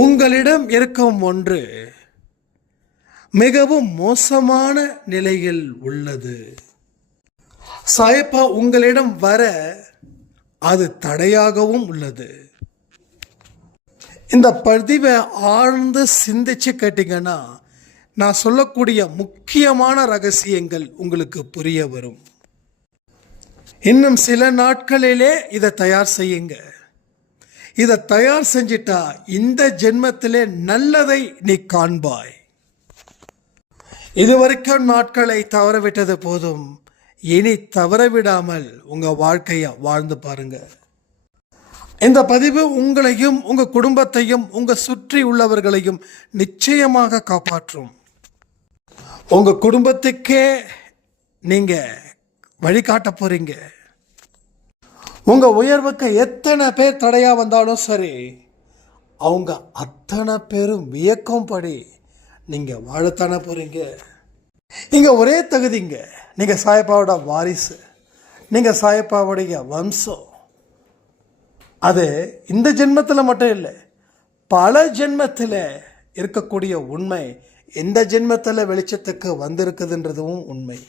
உங்களிடம் இருக்கும் ஒன்று மிகவும் மோசமான நிலையில் உள்ளது. சாயப்பா உங்களிடம் வர அது தடையாகவும் உள்ளது. இந்த பதிவை ஆழ்ந்து சிந்திச்சு கேட்டீங்கன்னா நான் சொல்லக்கூடிய முக்கியமான ரகசியங்கள் உங்களுக்கு புரிய வரும். இன்னும் சில நாட்களிலே இதை தயார் செய்யுங்க. இதை தயார் செஞ்சிட்டா இந்த ஜென்மத்திலே நல்லதை நீ காண்பாய். இதுவரைக்கும் நாட்களை தவறவிட்டது போதும், இனி தவறவிடாமல் உங்க வாழ்க்கையை வாழ்ந்து பாருங்க. இந்த பதிவு உங்களையும் உங்க குடும்பத்தையும் உங்க சுற்றி உள்ளவர்களையும் நிச்சயமாக காப்பாற்றும். உங்க குடும்பத்துக்கே நீங்க வழிகாட்ட போறீங்க. உங்க உயர்வுக்கு எத்தனை பேர் தடையா வந்தாலும் சரி, அவங்க அத்தனை பேரும் வியக்கும்படி நீங்க வாழத்தானே போறீங்க. இங்க ஒரே தகுதிங்க, நீங்க சாயப்பாவோட வாரிசு, நீங்க சாயப்பாவுடைய வம்சம். அது இந்த ஜென்மத்தில் மட்டும் இல்லை, பல ஜென்மத்தில் இருக்கக்கூடிய உண்மை இந்த ஜென்மத்தில் வெளிச்சத்துக்கு வந்திருக்குதுன்றதும் உண்மை.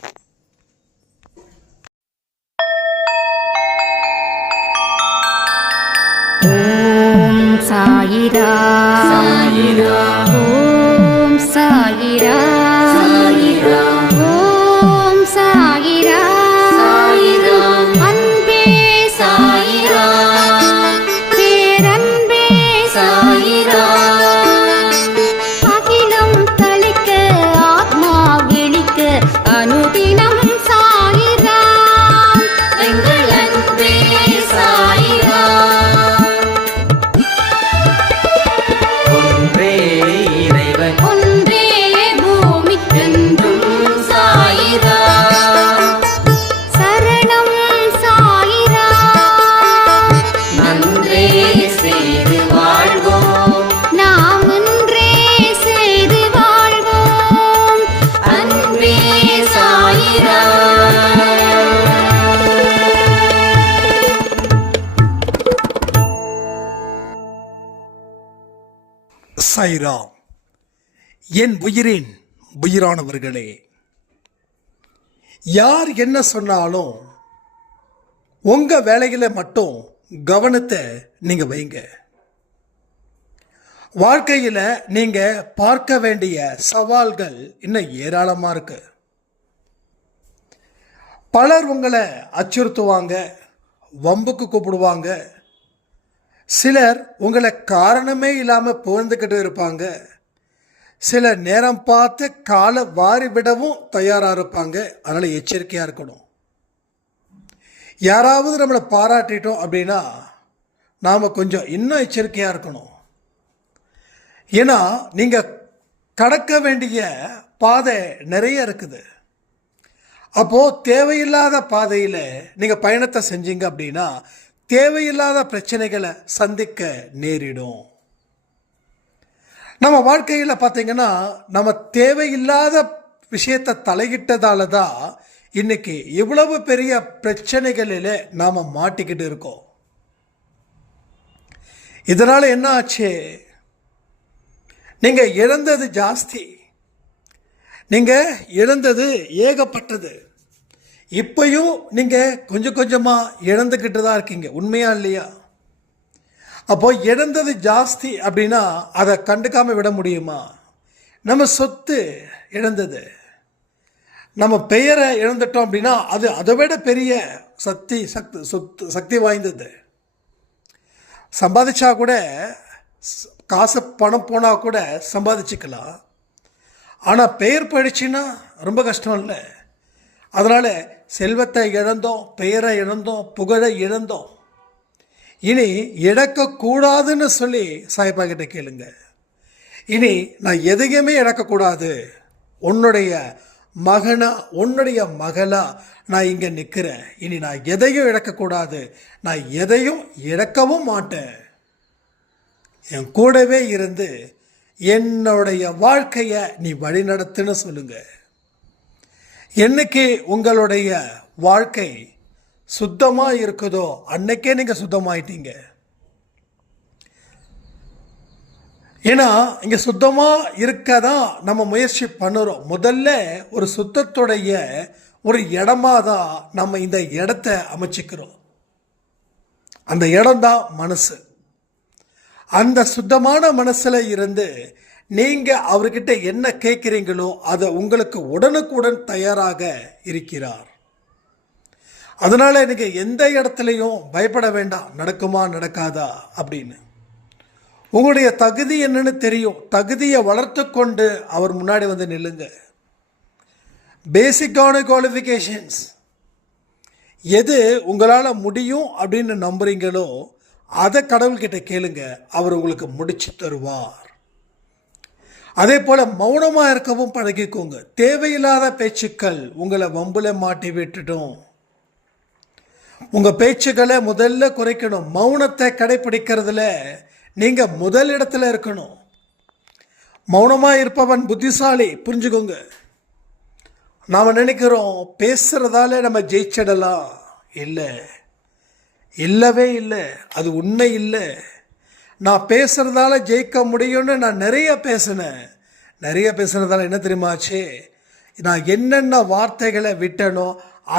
ஓம் சாயிரா சாயிரா, ஓம் சாயிரா சாயிரா, ஓம் சாயிரா சாயிரா, அன்பே சாயிரா, பேரன்பே சாயிரா, அகிலம் தளிக்க ஆத்மா விழிக்க அனுதினம் சாயிரா, எங்கள் அன்பே சாயிரா. ஒன்றே பூமிக்கென்றும் சாயிரா, சரணம் சாயிரா, நன்றே செய்து வாழ்வோம், நாம் ஒன்றே செய்து வாழ்வோம், அன்பே சாயிரா. சாய்ராம். என் உயிரின் உயிரானவர்களே, யார் என்ன சொன்னாலும் உங்க வேலைகளை மட்டும் கவனத்தை நீங்க வைங்க. வாழ்க்கையில நீங்க பார்க்க வேண்டிய சவால்கள் இன்னும் ஏராளமா இருக்கு. பலர் உங்களை அச்சுறுத்துவாங்க, வம்புக்கு கூப்பிடுவாங்க. சிலர் உங்களை காரணமே இல்லாமல் புகழ்ந்துக்கிட்டு இருப்பாங்க. சில நேரம் பார்த்து காலை வாரி விடவும் தயாராக இருப்பாங்க. அதனால் எச்சரிக்கையாக இருக்கணும். யாராவது நம்மளை பாராட்டிட்டோம் அப்படின்னா நாம் கொஞ்சம் இன்னும் எச்சரிக்கையாக இருக்கணும். ஏன்னா நீங்கள் கடக்க வேண்டிய பாதை நிறைய இருக்குது. அப்போது தேவையில்லாத பாதையில் நீங்கள் பயணத்தை செஞ்சீங்க அப்படின்னா தேவையில்லாத பிரச்சனைகளை சந்திக்க நேரிடும். நம்ம வாழ்க்கையில் பார்த்தீங்கன்னா நம்ம தேவையில்லாத விஷயத்தை தலையிட்டதால தான் இன்னைக்கு இவ்வளவு பெரிய பிரச்சனைகளில் நாம் மாட்டிக்கிட்டு இருக்கோம். இதனால் என்ன ஆச்சு? நீங்கள் இழந்தது ஜாஸ்தி, நீங்கள் இழந்தது ஏகப்பட்டது. இப்பையும் நீங்கள் கொஞ்சம் கொஞ்சமாக இழந்துக்கிட்டு தான் இருக்கீங்க. உண்மையா இல்லையா? அப்போ இழந்தது ஜாஸ்தி அப்படின்னா அதை கண்டுக்காமல் விட முடியுமா? நம்ம சொத்து இழந்தது, நம்ம பெயரை இழந்துட்டோம் அப்படின்னா அது அதை விட பெரிய சக்தி வாய்ந்தது. சம்பாதிச்சா கூட, காசு பணம் போனால் கூட சம்பாதிச்சுக்கலாம். ஆனால் பெயர் போயிடுச்சுன்னா ரொம்ப கஷ்டம் இல்லை? அதனால் செல்வத்தை இழந்தோம், பெயரை இழந்தோம், புகழை இழந்தோம். இனி இழக்கக்கூடாதுன்னு சொல்லி சாய்பா கிட்ட கேளுங்க. இனி நான் எதையுமே இழக்கக்கூடாது, உன்னுடைய மகனா உன்னுடைய மகளா நான் இங்கே நிற்கிறேன். இனி நான் எதையும் இழக்கக்கூடாது, நான் எதையும் இழக்கவும் மாட்டேன். என் கூடவே இருந்து என்னுடைய வாழ்க்கையை நீ வழிநடத்துன்னு சொல்லுங்க. என்னைக்கு உங்களுடைய வாழ்க்கை சுத்தமாக இருக்குதோ அன்னைக்கே நீங்கள் சுத்தமாயிட்டீங்க. ஏன்னா இங்கே சுத்தமாக இருக்க தான் நம்ம முயற்சி பண்ணுறோம். முதல்ல ஒரு சுத்தத்துடைய ஒரு இடமா தான் நம்ம இந்த இடத்த அமைச்சிக்கிறோம். அந்த இடம்தான் மனசு. அந்த சுத்தமான மனசில் இருந்து நீங்கள் அவர்கிட்ட என்ன கேட்குறீங்களோ அதை உங்களுக்கு உடனுக்குடன் தயாராக இருக்கிறார். அதனால் நீங்கள் எந்த இடத்துலையும் பயப்பட வேண்டாம், நடக்குமா நடக்காதா அப்படின்னு. உங்களுடைய தகுதி என்னன்னு தெரியும். தகுதியை வளர்த்து கொண்டு அவர் முன்னாடி வந்து நில்லுங்க. பேசிக்கான குவாலிஃபிகேஷன்ஸ் எது உங்களால் முடியும் அப்படின்னு நம்புறீங்களோ அதை கடவுள்கிட்ட கேளுங்க, அவர் உங்களுக்கு முடிச்சு தருவார். அதே போல் மௌனமாக இருக்கவும் பழகிக்கோங்க. தேவையில்லாத பேச்சுக்கள் உங்களை வம்புல மாட்டி விட்டுடும். உங்கள் பேச்சுக்களை முதல்ல குறைக்கணும். மௌனத்தை கடைப்பிடிக்கிறதுல நீங்கள் முதல் இடத்துல இருக்கணும். மௌனமாக இருப்பவன் புத்திசாலி, புரிஞ்சுக்கோங்க. நாம் நினைக்கிறோம் பேசுகிறதால நம்ம ஜெயிச்சிடலாம். இல்லை, இல்லவே இல்லை, அது உண்மை இல்லை. நான் பேசுகிறதால ஜெயிக்க முடியும்னு நான் நிறைய பேசுனதால என்ன தெரியுமாச்சு, நான் என்னென்ன வார்த்தைகளை விட்டனோ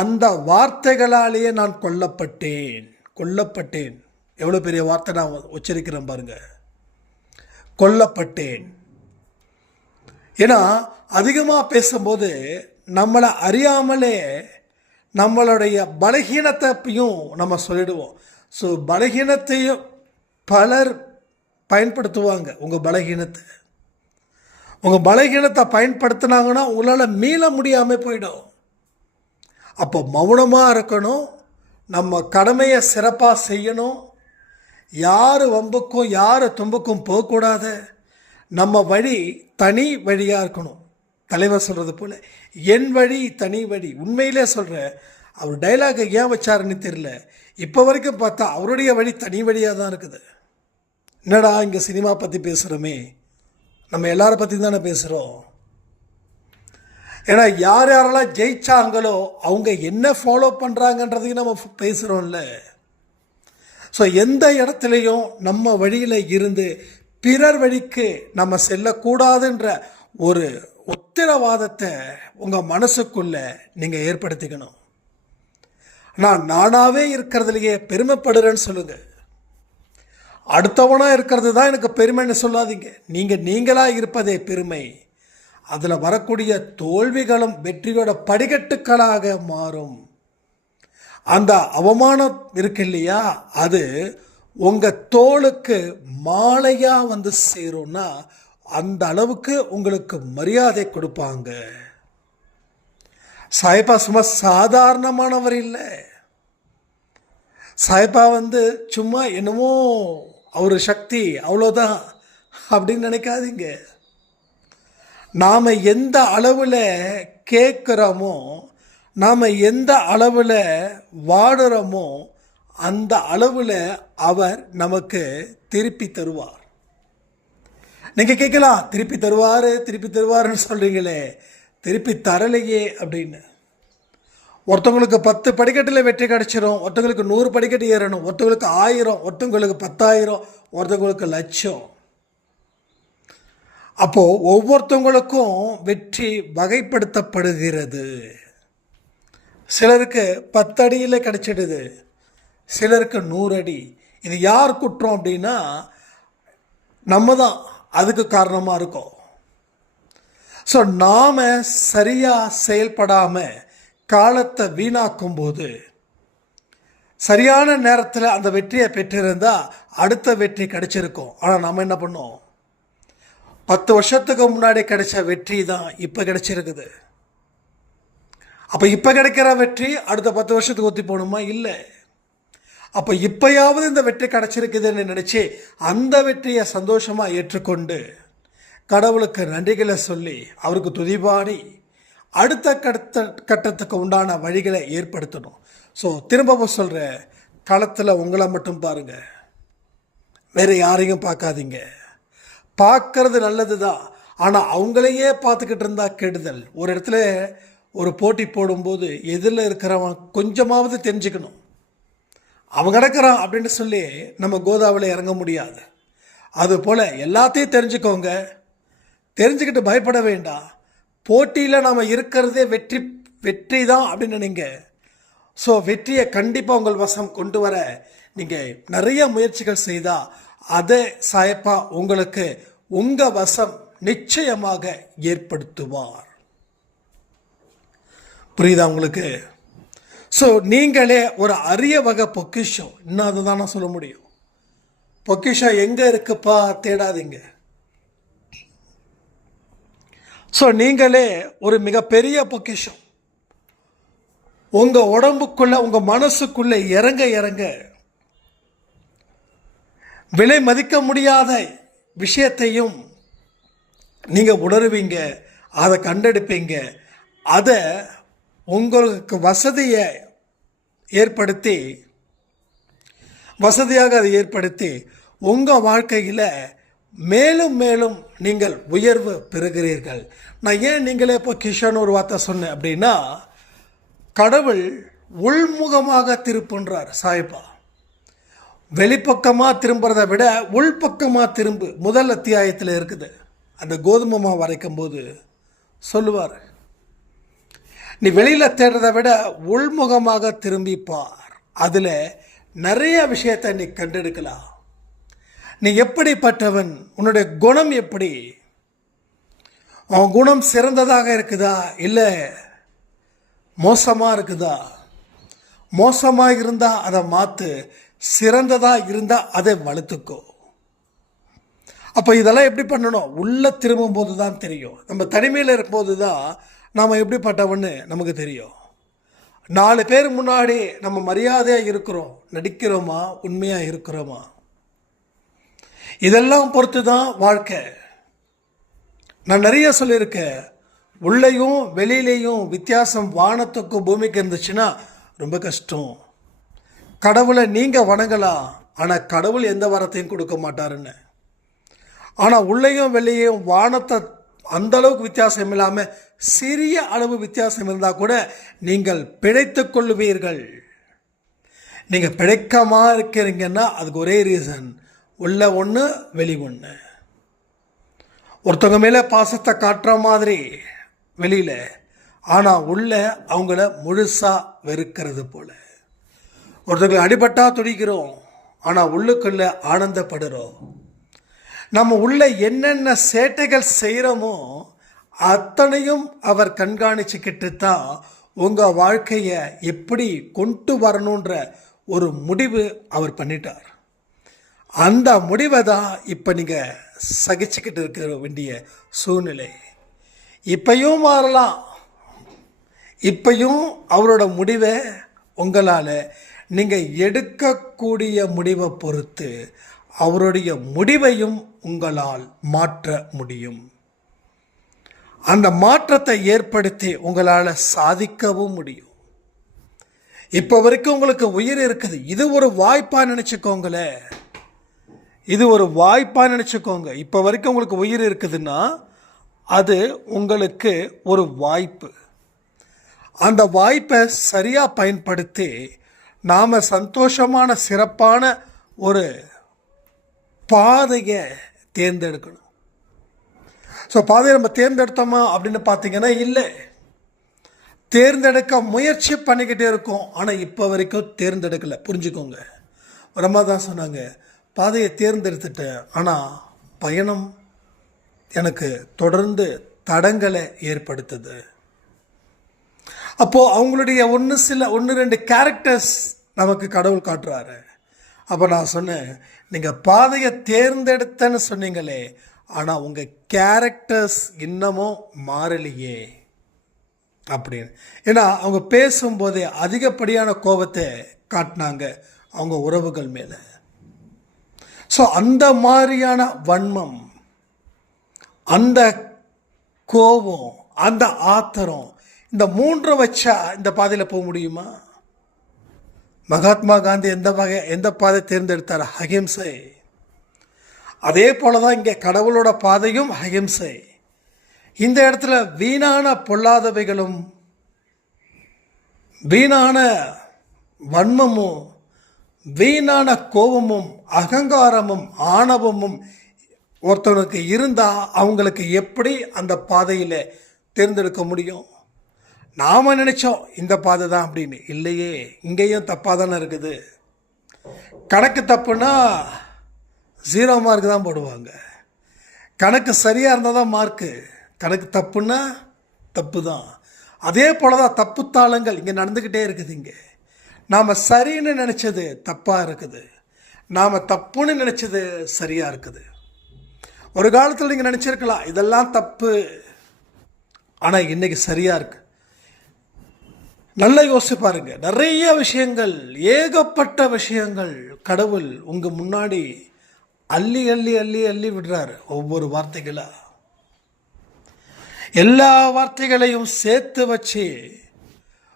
அந்த வார்த்தைகளாலேயே நான் கொல்லப்பட்டேன். எவ்வளோ பெரிய வார்த்தை நான் உச்சரிக்கிறேன் பாருங்க, கொல்லப்பட்டேன். ஏன்னா அதிகமாக பேசும்போது நம்மளை அறியாமலே நம்மளுடைய பலகீனத்தையும் நம்ம சொல்லிடுவோம். ஸோ பலகீனத்தையும் பலர் பயன்படுத்துவாங்க. உங்கள் பலகீனத்தை பயன்படுத்தினாங்கன்னா உங்களால் மீள முடியாமல் போயிடும். அப்போ மௌனமாக இருக்கணும். நம்ம கடமையை சிறப்பாக செய்யணும். யார் வம்புக்கும் யார் தும்புக்கும் போகக்கூடாது. நம்ம வழி தனி வழியாக இருக்கணும். தலைவர் சொல்கிறது போல் என் வழி தனி வழி. உண்மையிலே சொல்கிறேன், அவர் டைலாகை ஏன் வச்சாருன்னு தெரியல. இப்போ வரைக்கும் பார்த்தா அவருடைய வழி தனி வழியாக தான் இருக்குது. என்னடா இங்கே சினிமா பற்றி பேசுகிறோமே, நம்ம எல்லாரை பற்றி தானே பேசுகிறோம். ஏன்னா யாரெல்லாம் ஜெயிச்சாங்களோ அவங்க என்ன ஃபாலோ பண்ணுறாங்கன்றதையும் நம்ம பேசுகிறோம்ல. ஸோ எந்த இடத்துலையும் நம்ம வழியில் இருந்து பிறர் வழிக்கு நம்ம செல்லக்கூடாதுன்ற ஒரு உத்தரவாதத்தை உங்கள் மனசுக்குள்ளே நீங்கள் ஏற்படுத்திக்கணும். நானாகவே இருக்கிறதுலையே பெருமைப்படுறேன்னு சொல்லுங்கள். அடுத்தவனாக இருக்கிறது தான் எனக்கு பெருமைன்னு சொல்லாதீங்க. நீங்களாக இருப்பதே பெருமை. அதில் வரக்கூடிய தோல்விகளும் வெற்றியோட படிக்கட்டுக்களாக மாறும். அந்த அவமானம் இருக்கு இல்லையா, அது உங்கள் தோளுக்கு மாலையாக வந்து சேரும்னா அந்த அளவுக்கு உங்களுக்கு மரியாதை கொடுப்பாங்க. சாய்பா சும்மா சாதாரணமானவர் இல்லை. சாய்பா சும்மா என்னமோ அவர் சக்தி அவ்வளோதான் அப்படின்னு நினைக்காதீங்க. நாம் எந்த அளவில் கேட்குறோமோ, நாம் எந்த அளவில் வாடுறோமோ அந்த அளவில் அவர் நமக்கு திருப்பி தருவார். நீங்கள் கேட்கலாம், திருப்பி தருவாருன்னு சொல்கிறீங்களே, திருப்பி தரலையே அப்படின்னு. ஒருத்தவங்களுக்கு 10 படிக்கட்டில் வெற்றி கிடச்சிரும், ஒருத்தவங்களுக்கு 100 படிக்கட்டு ஏறணும், ஒருத்தவங்களுக்கு 1000, ஒருத்தவங்களுக்கு 10,000, ஒருத்தவங்களுக்கு 1,00,000. அப்போது ஒவ்வொருத்தவங்களுக்கும் வெற்றி வகைப்படுத்தப்படுகிறது. சிலருக்கு 10 அடியில் கிடச்சிடுது, சிலருக்கு 100 அடி. இது யார் குற்றம் அப்படின்னா நம்ம தான் அதுக்கு காரணமாக இருக்கோம். ஸோ நாம் சரியாக செயல்படாமல் காலத்தை வீணாக்கும் போது சரியான நேரத்தில் அந்த வெற்றியை பெற்றிருந்தால் அடுத்த வெற்றி கிடைச்சிருக்கும். ஆனால் நம்ம என்ன பண்ணோம், 10 வருஷத்துக்கு முன்னாடி கிடைச்ச வெற்றி தான் இப்போ கிடைச்சிருக்குது. அப்போ இப்போ கிடைக்கிற வெற்றி அடுத்த 10 வருஷத்துக்கு ஒத்தி போகணுமா? இல்லை. அப்போ இப்போயாவது இந்த வெற்றி கிடச்சிருக்குதுன்னு நினச்சி அந்த வெற்றியை சந்தோஷமாக ஏற்றுக்கொண்டு கடவுளுக்கு நன்றிகளை சொல்லி அவருக்கு துதிபாடி அடுத்த கட்டத்துக்கு உண்டான வழிகளை ஏற்படுத்தணும். ஸோ திரும்பவும் சொல்கிற, களத்தில் உங்களை மட்டும் பாருங்கள், வேறு யாரையும் பார்க்காதீங்க. பார்க்கறது நல்லது தான், ஆனால் அவங்களையே பார்த்துக்கிட்டு இருந்தால் கெடுதல். ஒரு இடத்துல ஒரு போட்டி போடும்போது எதிரில் இருக்கிறவன் கொஞ்சமாவது தெரிஞ்சுக்கணும். அவன் கிடக்கிறான் அப்படின்னு சொல்லி நம்ம கோதாவில் இறங்க முடியாது. அதுபோல் எல்லாத்தையும் தெரிஞ்சுக்கோங்க. தெரிஞ்சுக்கிட்டு பயப்பட வேண்டாம். போட்டியில் நாம் இருக்கிறதே வெற்றி தான் அப்படின்னு நினைங்க. ஸோ வெற்றியை கண்டிப்பாக உங்கள் வசம் கொண்டு வர நீங்கள் நிறைய முயற்சிகள் செய்தால் அதை சாயப்பா உங்களுக்கு உங்கள் வசம் நிச்சயமாக ஏற்படுத்துவார். புரியுதா உங்களுக்கு? ஸோ நீங்களே ஒரு அரிய வகை பொக்கிஷம். இன்னும் அதுதான் நான் சொல்ல முடியும். பொக்கிஷம் எங்கே இருக்குப்பா தேடாதீங்க. ஸோ நீங்களே ஒரு மிகப்பெரிய பொக்கிஷம். உங்கள் உடம்புக்குள்ள உங்கள் மனசுக்குள்ள இறங்க இறங்க விலை மதிக்க முடியாத விஷயத்தையும் நீங்கள் உணருவீங்க, அதை கண்டெடுப்பீங்க. அதை உங்களுக்கு வசதியாக அதை ஏற்படுத்தி உங்கள் வாழ்க்கையில் மேலும் மேலும் நீங்கள் உயர்வு பெறுகிறீர்கள். நான் ஏன் நீங்களே இப்போ கிஷன் ஒரு வார்த்தை சொன்னேன் அப்படின்னா, கடவுள் உள்முகமாக திருப்புன்றார் சாயப்பா. வெளிப்பக்கமாக திரும்புறதை விட உள்பக்கமாக திரும்பு முதல் அத்தியாயத்தில் இருக்குது. அந்த கோதுமை மாவு வரைக்கும் போது சொல்லுவார், நீ வெளியில் தேடுறதை விட உள்முகமாக திரும்பிப்பார். அதில் நிறைய விஷயத்தை நீ கண்டெடுக்கலாம். நீ எப்படிப்பட்டவன், உன்னுடைய குணம் எப்படி, உன் குணம் சிறந்ததாக இருக்குதா இல்லை மோசமாக இருக்குதா? மோசமாக இருந்தால் அதை மாற்று, சிறந்ததாக இருந்தால் அதை வளர்த்துக்கோ. அப்போ இதெல்லாம் எப்படி பண்ணணும்? உள்ளே திரும்பும் போது தான் தெரியும். நம்ம தனிமையில் இருக்கும்போது தான் நாம் எப்படிப்பட்டவன்னு நமக்கு தெரியும். 4 பேர் முன்னாடி நம்ம மரியாதையாக இருக்கிறோம், நடிக்கிறோமா, உண்மையாக இருக்கிறோமா, இதெல்லாம் பொறுத்து தான் வாழ்க்கை. நான் நிறைய சொல்லியிருக்கேன், உள்ளேயும் வெளியிலேயும் வித்தியாசம் வானத்துக்கும் பூமிக்கு இருந்துச்சுன்னா ரொம்ப கஷ்டம். கடவுளை நீங்கள் வணங்கலாம், ஆனால் கடவுள் எந்த வரத்தையும் கொடுக்க மாட்டாருன்னு. ஆனால் உள்ளேயும் வெளியேயும் வானத்தை அந்த அளவுக்கு வித்தியாசம் இல்லாமல் சிறிய அளவு வித்தியாசம் இருந்தால் கூட நீங்கள் பிழைத்து கொள்ளுவீர்கள். நீங்கள் பிழைக்காமல் இருக்கிறீங்கன்னா அதுக்கு ஒரே ரீசன், உள்ள ஒன்று வெளி ஒன்று. ஒருத்தவங்க மேலே பாசத்தை காட்டுற மாதிரி வெளியில், ஆனால் உள்ள அவங்கள முழுசாக வெறுக்கிறது போல. ஒருத்தவங்க அடிபட்டா துடிக்கிறோம், ஆனால் உள்ளுக்குள்ளே ஆனந்தப்படுறோம். நம்ம உள்ள என்னென்ன சேட்டைகள் செய்கிறோமோ அத்தனையும் அவர் கண்காணிச்சுக்கிட்டு தான் உங்கள் வாழ்க்கையை எப்படி கொண்டு வரணுன்ற ஒரு முடிவு அவர் பண்ணிட்டார். அந்த முடிவை தான் இப்போ நீங்கள் சகிச்சுக்கிட்டு இருக்கிற வேண்டிய சூழ்நிலை. இப்பையும் மாறலாம். இப்பையும் அவரோட முடிவை உங்களால் நீங்கள் எடுக்கக்கூடிய முடிவை பொறுத்து அவருடைய முடிவையும் உங்களால் மாற்ற முடியும். அந்த மாற்றத்தை ஏற்படுத்தி உங்களால் சாதிக்கவும் முடியும். இப்போ வரைக்கும் உங்களுக்கு உயிர் இருக்குது, இது ஒரு வாய்ப்பாக நினச்சிக்கோங்களேன். இது ஒரு வாய்ப்பாக நினச்சிக்கோங்க. இப்போ வரைக்கும் உங்களுக்கு உயிர் இருக்குதுன்னா அது உங்களுக்கு ஒரு வாய்ப்பு. அந்த வாய்ப்பை சரியாக பயன்படுத்தி நாம் சந்தோஷமான சிறப்பான ஒரு பாதையை தேர்ந்தெடுக்கணும். ஸோ பாதையை நம்ம தேர்ந்தெடுத்தோமா அப்படின்னு பார்த்தீங்கன்னா இல்லை. தேர்ந்தெடுக்க முயற்சி பண்ணிக்கிட்டே இருக்கோம், ஆனால் இப்போ வரைக்கும் தேர்ந்தெடுக்கலை. புரிஞ்சுக்கோங்க. ஒரு அம்மா தான் சொன்னாங்க, பாதையை தேர்ந்தெடுத்துட்டேன், ஆனால் பயணம் எனக்கு தொடர்ந்து தடங்களை ஏற்படுத்துது. அப்போது அவங்களுடைய 1-2 கேரக்டர்ஸ் நமக்கு கடவுள் காட்டுறாரு. அப்போ நான் சொன்னேன், நீங்கள் பாதையை தேர்ந்தெடுத்தேன்னு சொன்னீங்களே, ஆனால் உங்கள் கேரக்டர்ஸ் இன்னமும் மாறலையே அப்படின்னு. ஏன்னா அவங்க பேசும்போதே அதிகப்படியான கோபத்தை காட்டினாங்க அவங்க உறவுகள் மேலே. ஸோ அந்த மாதிரியான வன்மம், அந்த கோபம், அந்த ஆத்திரம், இந்த 3 வச்சா இந்த பாதையில் போக முடியுமா? மகாத்மா காந்தி எந்த பாதை தேர்ந்தெடுத்தார்? அஹிம்சை. அதே போல தான் இங்கே கடவுளோட பாதையும் அஹிம்சை. இந்த இடத்துல வீணான பொல்லாதவைகளும் வீணான வன்மமும் வீணான கோபமும் அகங்காரமும் ஆணவமும் ஒருத்தவனுக்கு இருந்தால் அவங்களுக்கு எப்படி அந்த பாதையில் தேர்ந்தெடுக்க முடியும்? நாம் நினச்சோம் இந்த பாதை தான் அப்படின்னு. இல்லையே, இங்கேயும் தப்பாக தானே இருக்குது. கணக்கு தப்புனா 0 மார்க் தான் போடுவாங்க. கணக்கு சரியாக இருந்தால் தான் மார்க்கு. கணக்கு தப்புன்னா தப்பு தான். அதே போல தான் தப்புத்தாளங்கள் இங்கே நடந்துக்கிட்டே இருக்குது. இங்கே நாம் சரின்னு நினச்சது தப்பாக இருக்குது, நாம் தப்புன்னு நினச்சது சரியாக இருக்குது. ஒரு காலத்தில் நீங்கள் நினச்சிருக்கலாம் இதெல்லாம் தப்பு, ஆனால் இன்றைக்கி சரியாக இருக்கு. நல்லா யோசிச்சு பாருங்க. நிறைய விஷயங்கள், ஏகப்பட்ட விஷயங்கள் கடவுள் உங்கள் முன்னாடி அள்ளி அள்ளி அள்ளி அள்ளி விடுறாரு. ஒவ்வொரு வார்த்தைகளா, எல்லா வார்த்தைகளையும் சேர்த்து வச்சு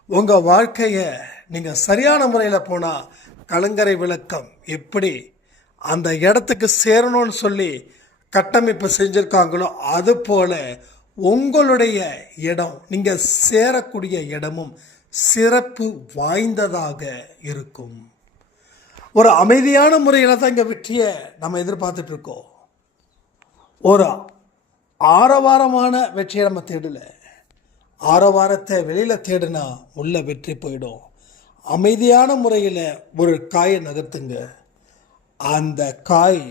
உங்கள் வாழ்க்கையை நீங்கள் சரியான முறையில் போனால் கலங்கரை விளக்கம் எப்படி அந்த இடத்துக்கு சேரணும்னு சொல்லி கட்டமைப்பு செஞ்சுருக்காங்களோ அதுபோல் உங்களுடைய இடம், நீங்கள் சேரக்கூடிய இடமும் சிறப்பு வாய்ந்ததாக இருக்கும். ஒரு அமைதியான முறையில் தான் இங்கே வெற்றியை நம்ம எதிர்பார்த்துட்ருக்கோம். ஒரு ஆரவாரமான வெற்றியை நம்ம தேடலை. ஆரவாரத்தை வெளியில் தேடினா உள்ள வெற்றி போயிடும். அமைதியான முறையில் ஒரு காயை நகர்த்துங்க. அந்த காய்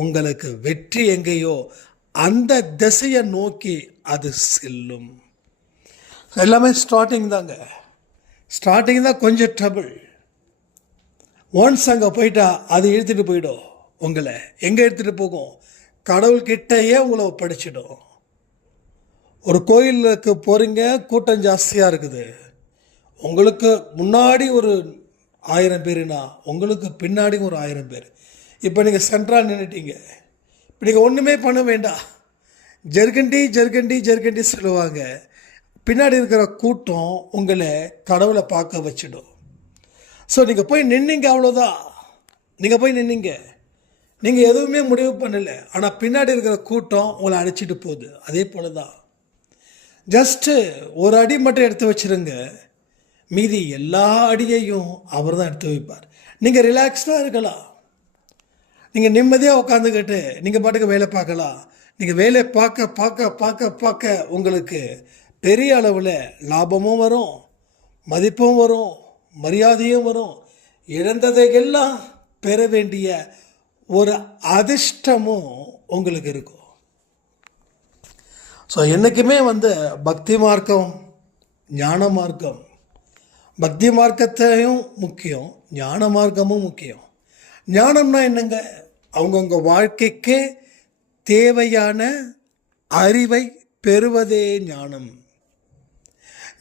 உங்களுக்கு வெற்றி எங்கேயோ அந்த திசையை நோக்கி அது செல்லும். எல்லாமே ஸ்டார்டிங் தாங்க. ஸ்டார்டிங் தான் கொஞ்சம் ட்ரபிள். ஒன்ஸ் அங்கே போயிட்டா அது இழுத்துட்டு போயிடும். உங்களை எங்கே எடுத்துகிட்டு போகும்? கடவுள்கிட்டையே உங்களை படிச்சிடும். ஒரு கோயிலுக்கு போகிறீங்க, கூட்டம் ஜாஸ்தியாக இருக்குது. உங்களுக்கு முன்னாடி ஒரு 1000 பேருனா உங்களுக்கு பின்னாடி ஒரு 1000 பேர். இப்போ நீங்கள் சென்ட்ராக நின்றுட்டீங்க. இப்போ நீங்கள் ஒன்றுமே பண்ண வேண்டாம். ஜர்கண்டி ஜர்கண்டி ஜர்கண்டி சொல்லுவாங்க. பின்னாடி இருக்கிற கூட்டம் உங்களை கடவுளை பார்க்க வச்சிடும். ஸோ நீங்கள் போய் நின்னீங்க, அவ்வளோதான். நீங்கள் போய் நின்னீங்க, நீங்கள் எதுவுமே முடிவு பண்ணலை. ஆனால் பின்னாடி இருக்கிற கூட்டம் உங்களை அடிச்சிட்டு போகுது. அதே போல தான் ஜஸ்ட்டு ஒரு அடி மட்டும் எடுத்து வச்சுருங்க, மீதி எல்லா அடியையும் அவர் தான் எடுத்து வைப்பார். நீங்கள் ரிலாக்ஸ்டாக இருக்கலாம். நீங்கள் நிம்மதியாக உட்காந்துக்கிட்டு நீங்கள் பாட்டுக்கு வேலை பார்க்கலாம். நீங்கள் வேலை பார்க்க பார்க்க பார்க்க பார்க்க உங்களுக்கு பெரிய அளவில் லாபமும் வரும், மதிப்பும் வரும், மரியாதையும் வரும். இழந்ததையெல்லாம் பெற வேண்டிய ஒரு அதிர்ஷ்டமும் உங்களுக்கு இருக்கும். ஸோ என்றைக்குமே பக்தி மார்க்கம், ஞான மார்க்கம், பக்தி மார்க்கத்தையும் முக்கியம், ஞான மார்க்கமும் முக்கியம். ஞானம்னா என்னங்க? அவங்கவுங்க வாழ்க்கைக்கே தேவையான அறிவை பெறுவதே ஞானம்.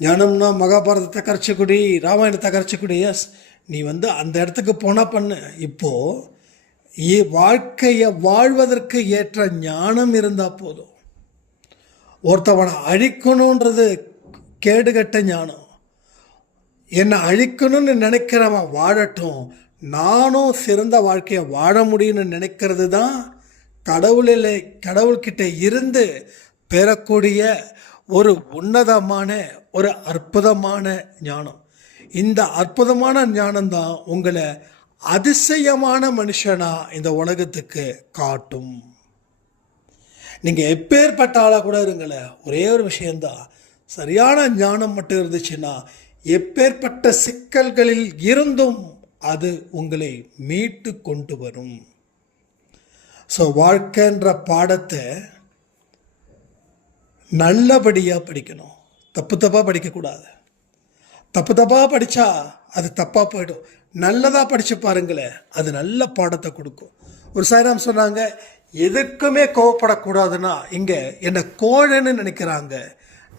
ஞானம்னா மகாபாரதத்தை கரைச்சிக்குடி, ராமாயணத்தை கரைச்சிக்குடி. எஸ், நீ அந்த இடத்துக்கு போனால் பண்ணு. இப்போது வாழ்க்கையை வாழ்வதற்கு ஏற்ற ஞானம் இருந்தால் போதும். ஒருத்தவனை அழிக்கணுன்றது கேடுகட்ட ஞானம். என்னை அழிக்கணும்னு நினைக்கிறவன் வாழட்டும், நானும் சிறந்த வாழ்க்கையை வாழ முடியும்னு நினைக்கிறது தான் கடவுள்கிட்ட இருந்து பெறக்கூடிய ஒரு உன்னதமான ஒரு அற்புதமான ஞானம். இந்த அற்புதமான ஞானம்தான் உங்களை அதிசயமான மனுஷனா இந்த உலகத்துக்கு காட்டும். நீங்கள் எப்பேற்பட்ட ஆளாக கூட இருங்களேன், ஒரே ஒரு விஷயந்தான், சரியான ஞானம் மட்டும் இருந்துச்சுன்னா எப்பேற்பட்ட சிக்கல்களில் இருந்தும் அது உங்களை மீட்டு கொண்டு வரும். ஸோ வாழ்க்கைன்ற பாடத்தை நல்லபடியாக படிக்கணும். தப்பு தப்பாக படிக்கக்கூடாது. தப்பு தப்பாக படித்தா அது தப்பாக போயிடும். நல்லதாக படித்து பாருங்களேன், அது நல்ல பாடத்தை கொடுக்கும். ஒரு சாய்ராம் சொன்னாங்க, எதுக்குமே கோவப்படக்கூடாதுன்னா இங்கே என்னை கோழன்னு நினைக்கிறாங்க,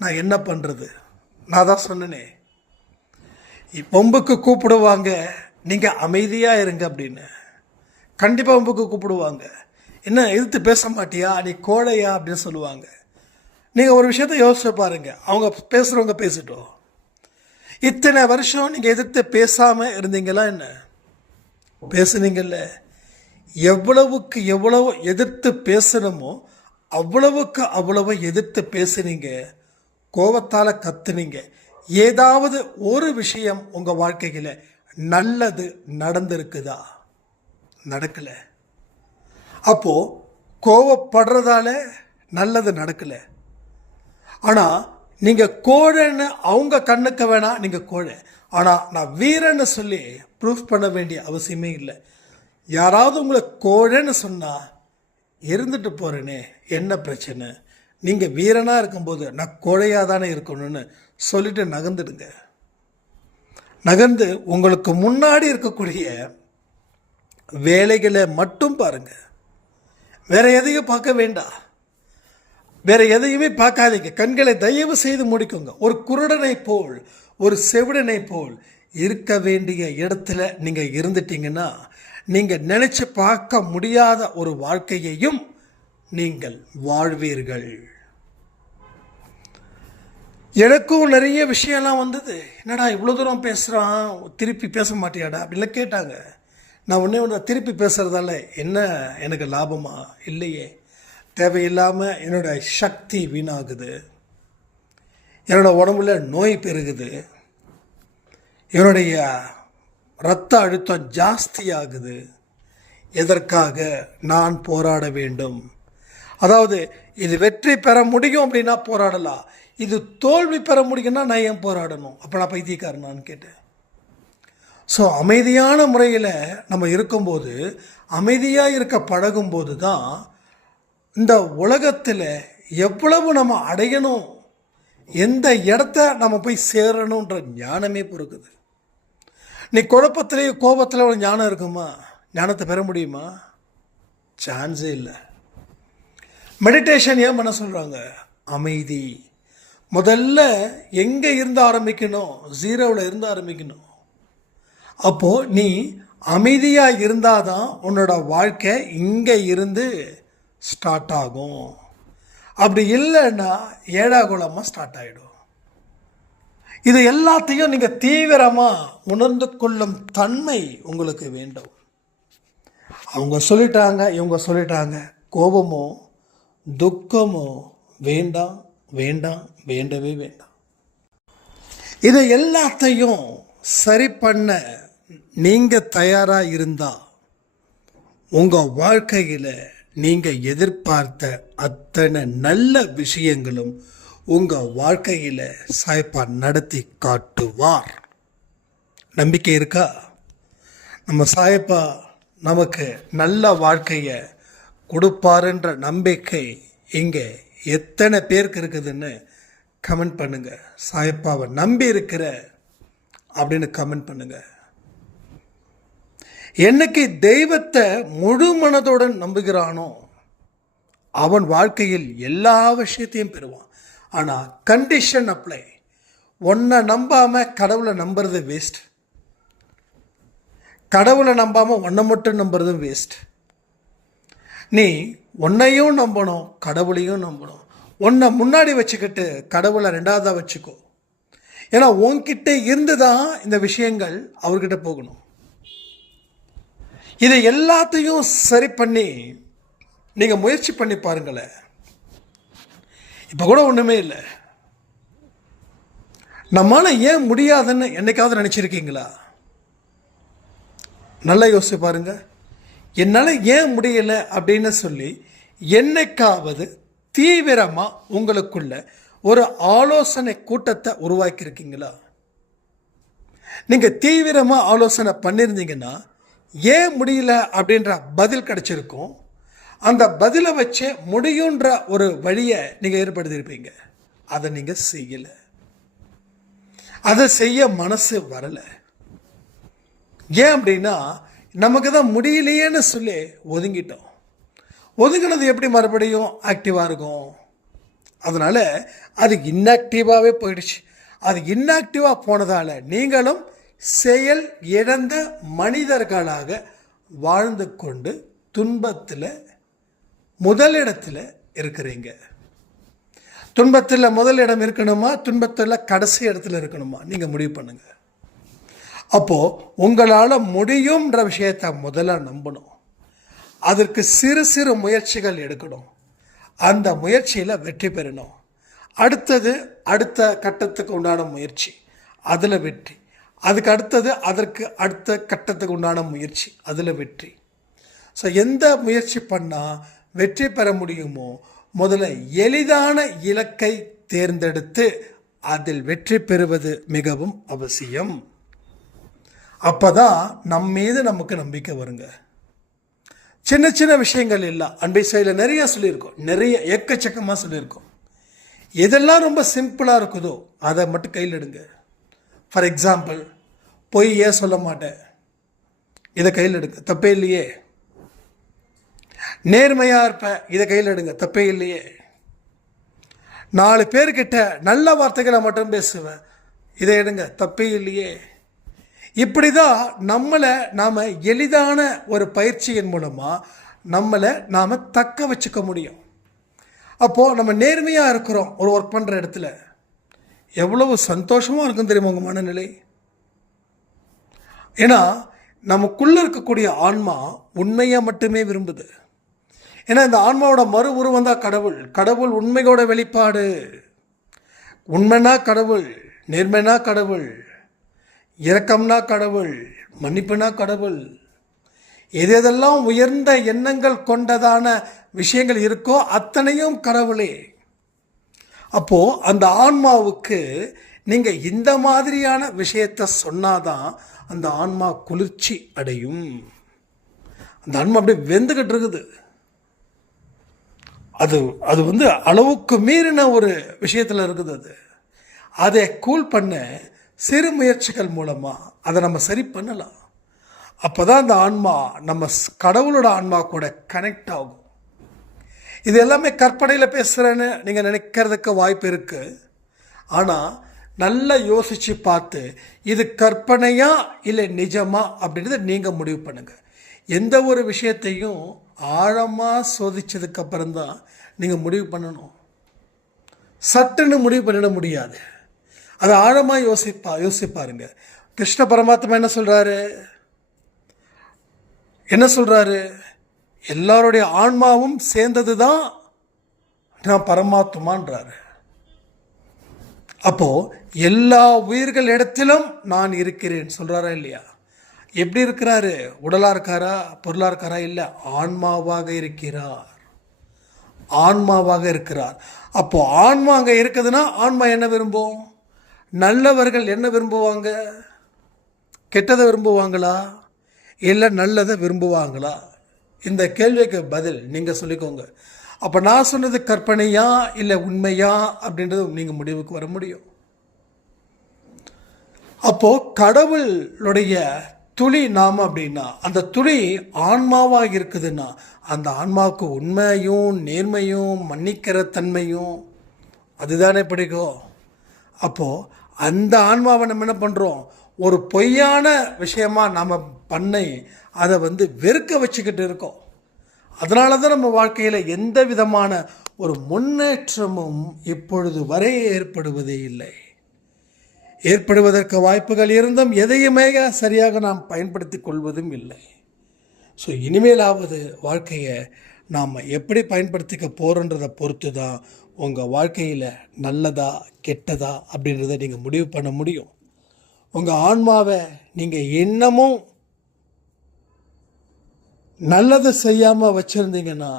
நான் என்ன பண்ணுறது? நான் தான் சொன்னேனே, வம்புக்கு கூப்பிடுவாங்க, நீங்கள் அமைதியாக இருங்க அப்படின்னு. கண்டிப்பாக வம்புக்கு கூப்பிடுவாங்க. என்ன எதிர்த்து பேச மாட்டியா, நீ கோழையா அப்படின்னு சொல்லுவாங்க. நீங்கள் ஒரு விஷயத்தை யோசிச்சு பாருங்கள், அவங்க பேசுகிறவங்க பேசிட்டோம். இத்தனை வருஷம் நீங்கள் எதிர்த்து பேசாமல் இருந்தீங்களா? என்ன பேசுனீங்கல்ல? எவ்வளவுக்கு எவ்வளவு எதிர்த்து பேசணுமோ அவ்வளவுக்கு அவ்வளவு எதிர்த்து பேசுனீங்க, கோபத்தால் கத்துனீங்க. ஏதாவது ஒரு விஷயம் உங்கள் வாழ்க்கையில் நல்லது நடந்திருக்குதா? நடக்கலை. அப்போது கோவப்படுறதால நல்லது நடக்கலை. ஆனால் நீங்கள் கோழைன்னு அவங்க கண்ணுக்கு வேணாம், நீங்கள் கோழை. ஆனால் நான் வீரன்னு சொல்லி ப்ரூஃப் பண்ண வேண்டிய அவசியமே இல்லை. யாராவது உங்களை கோழைன்னு சொன்னால் இருந்துட்டு போகிறேனே, என்ன பிரச்சனை? நீங்கள் வீரனாக இருக்கும்போது நான் கோழையாக தானே இருக்கணும்னு சொல்லிட்டு நகர்ந்துடுங்க. நகர்ந்து உங்களுக்கு முன்னாடி இருக்கக்கூடிய வேலைகளை மட்டும் பாருங்கள். வேற எதையும் பார்க்க வேண்டாம். வேற எதையுமே பார்க்காதீங்க. கண்களை தயவு செய்து முடிக்குங்க. ஒரு குருடனை போல், ஒரு செவிடனை போல் இருக்க வேண்டிய இடத்துல நீங்கள் இருந்துட்டீங்கன்னா நீங்கள் நினைச்சு பார்க்க முடியாத ஒரு வாழ்க்கையையும் நீங்கள் வாழ்வீர்கள். எனக்கும் நிறைய விஷயம்லாம் வந்தது. என்னடா இவ்வளோ தூரம் பேசுகிறான், திருப்பி பேச மாட்டியாடா அப்படின்லாம் கேட்டாங்க. நான் ஒன்று திருப்பி பேசுகிறதால என்ன எனக்கு லாபமா? இல்லையே. தேவையில்லாமல் என்னோடய சக்தி வீணாகுது, என்னோடய உடம்புல நோய் பெருகுது, என்னுடைய இரத்த அழுத்தம் ஜாஸ்தியாகுது. எதற்காக நான் போராட வேண்டும்? அதாவது இது வெற்றி பெற முடியும் அப்படின்னா போராடலாம், இது தோல்வி பெற முடியும்னா நான் ஏன் போராடணும்? அப்போ நான் பைத்தியக்காரனான்னு கேட்டேன். ஸோ அமைதியான முறையில் நம்ம இருக்கும்போது, அமைதியாக இருக்க பழகும்போது தான் இந்த உலகத்தில் எவ்வளவு நம்ம அடையணும், எந்த இடத்த நம்ம போய் சேரணுன்ற ஞானமே பொறுக்குது. நீ குழப்பத்திலேயே கோபத்தில் ஒரு ஞானம் இருக்குமா? ஞானத்தை பெற முடியுமா? சான்ஸே இல்லை. மெடிடேஷன் ஏன் பண்ண சொல்கிறாங்க? அமைதி. முதல்ல எங்கே இருந்து ஆரம்பிக்கணும்? ஜீரோவில் இருந்து ஆரம்பிக்கணும். அப்போது நீ அமைதியாக இருந்தால் தான் உன்னோட வாழ்க்கை இங்கே இருந்து ஸ்டார்ட் ஆகும். அப்படி இல்லைன்னா ஏடாகுலமாக ஸ்டார்ட் ஆகிடும். இது எல்லாத்தையும் நீங்கள் தீவிரமாக உணர்ந்து கொள்ளும் தன்மை உங்களுக்கு வேண்டும். அவங்க சொல்லிட்டாங்க, இவங்க சொல்லிட்டாங்க, கோபமோ துக்கமோ வேண்டாம், வேண்டாம், வேண்டவே வேண்டாம். இதை எல்லாத்தையும் சரி பண்ண நீங்கள் தயாராக இருந்தால் உங்கள் வாழ்க்கையில் நீங்கள் எதிர்பார்த்த அத்தனை நல்ல விஷயங்களும் உங்கள் வாழ்க்கையில் சாய்ப்பா நடத்தி காட்டுவார். நம்பிக்கை இருக்கா? நம்ம சாயப்பா நமக்கு நல்ல வாழ்க்கையை கொடுப்பாருன்ற நம்பிக்கை இங்கே எத்தனை பேருக்கு இருக்குதுன்னு கமெண்ட் பண்ணுங்கள். சாயப்பாவை நம்பி இருக்கிற அப்படின்னு கமெண்ட் பண்ணுங்கள். என்னைக்கு தெய்வத்தை முழு மனதுடன் நம்புகிறானோ அவன் வாழ்க்கையில் எல்லா விஷயத்தையும் பெறுவான். ஆனால் கண்டிஷன் அப்ளை. ஒன்றை நம்பாமல் கடவுளை நம்புறது வேஸ்ட். கடவுளை நம்பாமல் ஒன்றை மட்டும் நம்புறதும் வேஸ்ட். நீ ஒன்றையும் நம்பணும், கடவுளையும் நம்பணும். ஒன்றை முன்னாடி வச்சுக்கிட்டு கடவுளை ரெண்டாவதாக வச்சுக்கோ. ஏன்னா உன்கிட்ட இருந்து தான் இந்த விஷயங்கள் அவர்கிட்ட போகணும். இதை எல்லாத்தையும் சரி பண்ணி நீங்கள் முயற்சி பண்ணி பாருங்களேன். இப்போ கூட ஒன்றுமே இல்லை. நம்மளால ஏன் முடியாதுன்னு என்னைக்காவது நினச்சிருக்கீங்களா? நல்லா யோசிச்சு பாருங்க. என்னால் ஏன் முடியலை அப்படின்னு சொல்லி என்னைக்காவது தீவிரமாக உங்களுக்குள்ள ஒரு ஆலோசனை கூட்டத்தை உருவாக்கியிருக்கீங்களா? நீங்கள் தீவிரமாக ஆலோசனை பண்ணியிருந்தீங்கன்னா ஏன் முடியல அப்படின்ற பதில் கிடைச்சிருக்கும். அந்த பதிலை வச்சு முடியுன்ற ஒரு வழியை நீங்கள் ஏற்படுத்தியிருப்பீங்க. அதை நீங்கள் செய்யலை. அதை செய்ய மனசு வரலை. ஏன் அப்படின்னா நமக்கு தான் முடியலையேன்னு சொல்லி ஒதுங்கிட்டோம். ஒதுங்கினது எப்படி மறுபடியும் ஆக்டிவாக இருக்கும்? அதனால் அது இன்ஆக்டிவாகவே போயிடுச்சு. அது இன்ஆக்டிவாக போனதால் நீங்களும் செயல் இழந்த மனிதர்களாக வாழ்ந்து கொண்டு துன்பத்தில் முதலிடத்தில் இருக்கிறீங்க. துன்பத்தில் முதலிடம் இருக்கணுமா, துன்பத்தில் கடைசி இடத்துல இருக்கணுமா? நீங்கள் முடிவு பண்ணுங்க. அப்போது உங்களால் முடியும்ன்ற விஷயத்தை முதல்ல நம்பணும். அதற்கு சிறு சிறு முயற்சிகள் எடுக்கணும். அந்த முயற்சியில் வெற்றி பெறணும். அடுத்தது அடுத்த கட்டத்துக்கு உண்டான முயற்சி, அதில் வெற்றி. அதுக்கு அடுத்தது அதற்கு அடுத்த கட்டத்துக்கு உண்டான முயற்சி, அதில் வெற்றி. ஸோ எந்த முயற்சி பண்ணால் வெற்றி பெற முடியுமோ முதல்ல எளிதான இலக்கை தேர்ந்தெடுத்து அதில் வெற்றி பெறுவது மிகவும் அவசியம். அப்பதான் நம்ம மீது நமக்கு நம்பிக்கை வருங்க. சின்ன சின்ன விஷயங்கள் எல்லாம் அன்பை செயல நிறைய சொல்லியிருக்கோம், நிறைய எக்கச்சக்கமாக சொல்லியிருக்கோம். எதெல்லாம் ரொம்ப சிம்பிளாக இருக்குதோ அதை மட்டும் கையில் எடுங்க. ஃபார் எக்ஸாம்பிள், பொய் ஏன் சொல்ல மாட்டேன், இதை கையில் எடுங்க, தப்பே இல்லையே. நேர்மையாக இருப்பேன், இதை கையில் எடுங்க, தப்பே இல்லையே. 4 பேர்கிட்ட நல்ல வார்த்தைகளை மட்டும் பேசுவேன், இதை எடுங்க, தப்பே இல்லையே. இப்படி தான் நம்மளை நாம் எளிதான ஒரு பயிற்சியின் மூலமாக நம்மளை நாம் தக்க வச்சுக்க முடியும். அப்போது நம்ம நேர்மையாக இருக்கிறோம் ஒரு ஒர்க் பண்ணுற இடத்துல, எவ்வளவு சந்தோஷமாக இருக்கும் தெரியுமா உங்கள் மனநிலை. ஏன்னா நமக்குள்ளே இருக்கக்கூடிய ஆன்மா உண்மையை மட்டுமே விரும்புது. ஏன்னா இந்த ஆன்மாவோட மறு உருவம் தான் கடவுள். கடவுள் உண்மையோட வெளிப்பாடு. உண்மைனா கடவுள், நேர்மைனா கடவுள், இரக்கம்னா கடவுள், மன்னிப்புனா கடவுள். எதெல்லாம் உயர்ந்த எண்ணங்கள் கொண்டதான விஷயங்கள் இருக்கோ அத்தனையும் கடவுளே. அப்போது அந்த ஆன்மாவுக்கு நீங்கள் இந்த மாதிரியான விஷயத்தை சொன்னாதான் அந்த ஆன்மா குளிர்ச்சி அடையும். அந்த ஆன்மா அப்படியே வெந்துக்கிட்டு இருக்குது. அது வந்து அளவுக்கு மீறின ஒரு விஷயத்தில் இருக்குது. அதை கூல் பண்ண சிறு முயற்சிகள் மூலமாக அதை நம்ம சரி பண்ணலாம். அப்போ தான் அந்த ஆன்மா நம்ம கடவுளோட ஆன்மா கூட கனெக்ட் ஆகும். இது எல்லாமே கற்பனையில் பேசுகிறேன்னு நீங்கள் நினைக்கிறதுக்கு வாய்ப்பு இருக்குது. ஆனால் நல்லா யோசித்து பார்த்து இது கற்பனையா இல்லை நிஜமா அப்படின்றத நீங்கள் முடிவு பண்ணுங்கள். எந்த ஒரு விஷயத்தையும் ஆழமாக சோதித்ததுக்கப்புறம் தான் நீங்கள் முடிவு பண்ணணும். சட்டுன்னு முடிவு பண்ணிட முடியாது. அதை ஆழமாக யோசிப்பாருங்க. கிருஷ்ண பரமாத்மா என்ன சொல்கிறாரு, எல்லாருடைய ஆன்மாவும் சேர்ந்தது தான் நான் பரமாத்மான்றாரு. அப்போது எல்லா உயிர்கள் இடத்திலும் நான் இருக்கிறேன் சொல்கிறாரா இல்லையா? எப்படி இருக்கிறாரு? உடலாக இருக்காரா, பொருளாக இருக்காரா? இல்லை, ஆன்மாவாக இருக்கிறார். ஆன்மாவாக இருக்கிறார். அப்போது ஆன்மா அங்கே இருக்குதுன்னா ஆன்மா என்ன விரும்பும்? நல்லவர்கள் என்ன விரும்புவாங்க? கெட்டதை விரும்புவாங்களா இல்லை நல்லதை விரும்புவாங்களா? இந்த கேள்விக்கு பதில் நீங்கள் சொல்லிக்கோங்க. அப்போ நான் சொன்னது கற்பனையா இல்லை உண்மையா அப்படின்றது நீங்கள் முடிவுக்கு வர முடியும். அப்போது கடவுளுடைய துளி நாம் அப்படின்னா அந்த துளி ஆன்மாவாக இருக்குதுன்னா அந்த ஆன்மாவுக்கு உண்மையும் நேர்மையும் மன்னிக்கிற தன்மையும் அதுதானே பிடிக்கும். அப்போது அந்த ஆன்மாவை நம்ம என்ன பண்ணுறோம், ஒரு பொய்யான விஷயமா நம்ம பண்ணி அதை வந்து வெறுக்க வச்சுக்கிட்டு இருக்கோம். அதனால தான் நம்ம வாழ்க்கையில் எந்த விதமான ஒரு முன்னேற்றமும் இப்பொழுது வரை ஏற்படுவதே இல்லை. ஏற்படுவதற்கு வாய்ப்புகள் இருந்தும் எதையுமே சரியாக நாம் பயன்படுத்தி கொள்வதும் இல்லை. ஸோ இனிமேலாவது வாழ்க்கையை நாம் எப்படி பயன்படுத்திக்க போகிறோன்றதை பொறுத்து தான் உங்கள் வாழ்க்கையில் நல்லதா கெட்டதா அப்படின்றத நீங்கள் முடிவு பண்ண முடியும். உங்கள் ஆன்மாவை நீங்கள் இன்னமும் நல்லதை செய்யாமல் வச்சுருந்தீங்கன்னா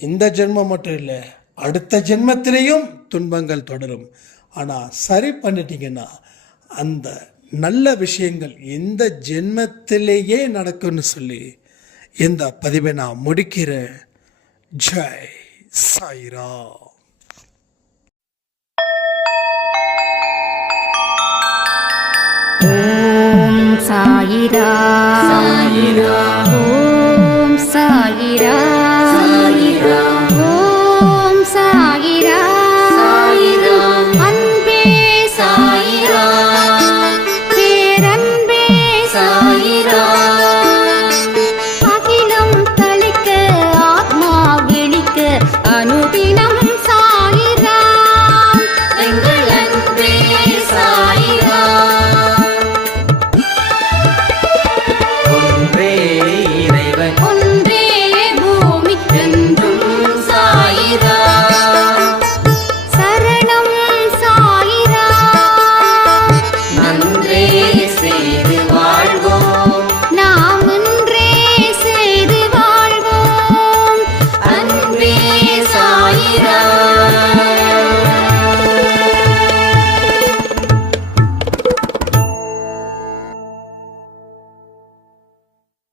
இந்த ஜென்மம் மட்டும் இல்லை, அடுத்த ஜென்மத்திலேயும் துன்பங்கள் தொடரும். ஆனால் சரி பண்ணிட்டீங்கன்னா அந்த நல்ல விஷயங்கள் இந்த ஜென்மத்திலேயே நடக்கும்னு சொல்லி இந்த பதிவை நான் முடிக்கிறேன். ஜெய் சாய்ராம். ஓம் சாயிரா. ஓம் சாயிரா.